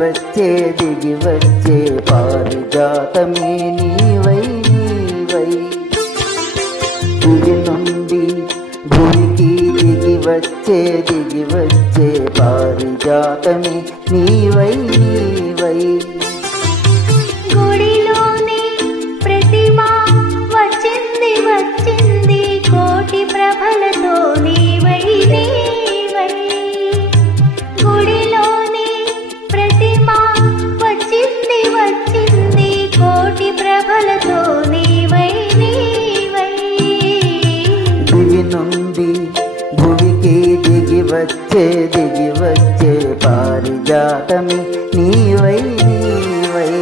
దిగి వచ్చే పారిజాతమే నీవై నీవై. దిగి నుండి భూమికి దిగి వచ్చే పారిజాతమే నీవై నీవై. గుడిలోని ప్రతిమ వచ్చింది వచ్చింది కోటి ప్రభలతో నీవై నీవై. గుడిలోని ప్రతిమ వచ్చింది వచ్చింది కోటి ప్రభలతో నీవై నీవై. దివి నుండి భూమికి దిగి వచ్చే పారిజాతమే నీవై నీవై.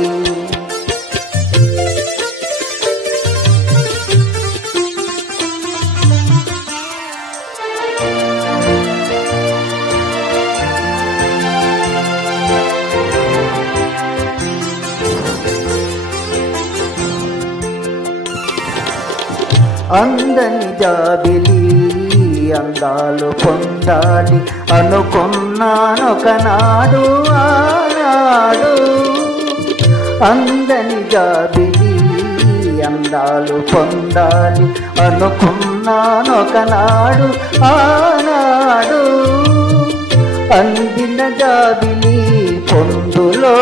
అందని జాబిలి అందాలు పొందాలి అనుకున్నానొకనాడు ఆనాడు. అందని జాబిలి అందాలు పొందాలి అనుకున్నానొకనాడు ఆనాడు. అందిన జాబిలి పొందులో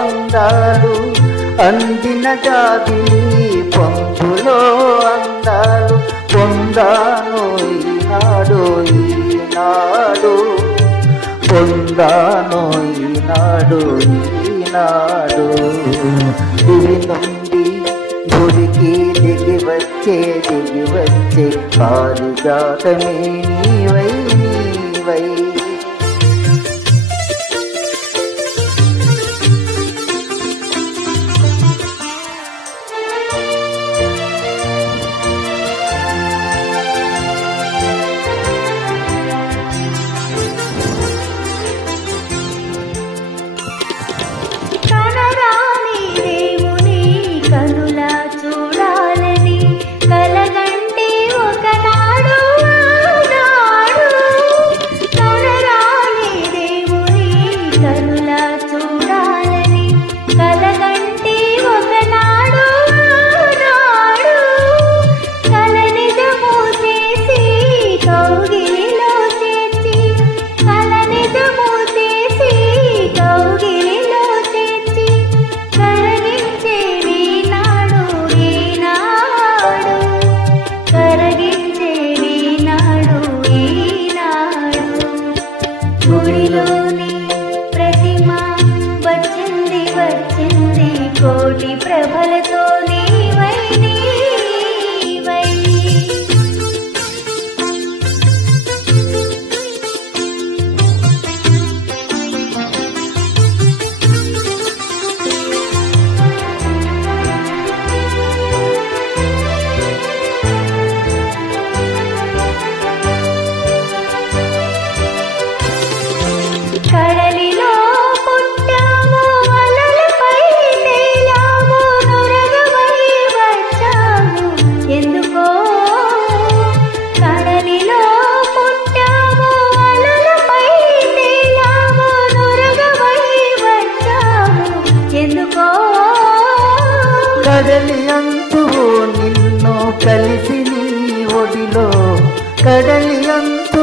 అందాలు, అందిన జాబిలి పొందులో అందాలు పొందాను ఈనాడు ఈనాడు. పొందాను ఈనాడు ఈనాడు. దివి నుండి భూమికి దిగి వచ్చే పారిజాతమే నీవై నీవై. గుడిలోని ప్రతిమ వచ్చింది వచ్చింది కోటి ప్రభలతో నీవై నీవై. కడలిలో పుట్టాము అలలపై తేలాము నురగవై వచ్చాము ఎందుకో. కడలిలో పుట్టాము అలలపై తేలాము నురగవై వచ్చాము ఎందుకో. కడలి అంటూ నిన్ను కలిసి నీ ఒడిలో, కడలి అంటూ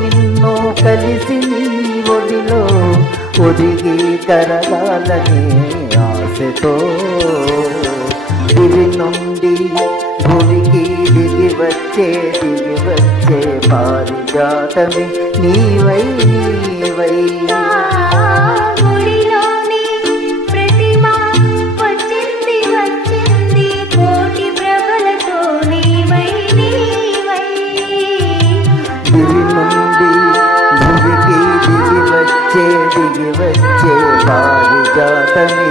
నిన్ను కలిసి నీ ఒడిలో ఒదిగి కరగాలని ఆశతో. దివి నుండి భూమికి దిగి వచ్చే పారిజాతమే నీవై నీవై. గుడిలోని ప్రతిమ వచ్చింది వచ్చింది కోటి ప్రభలతో నీవై నీవై. దివి నుండి భూమికి దిగి వచ్చే పారిజాతమే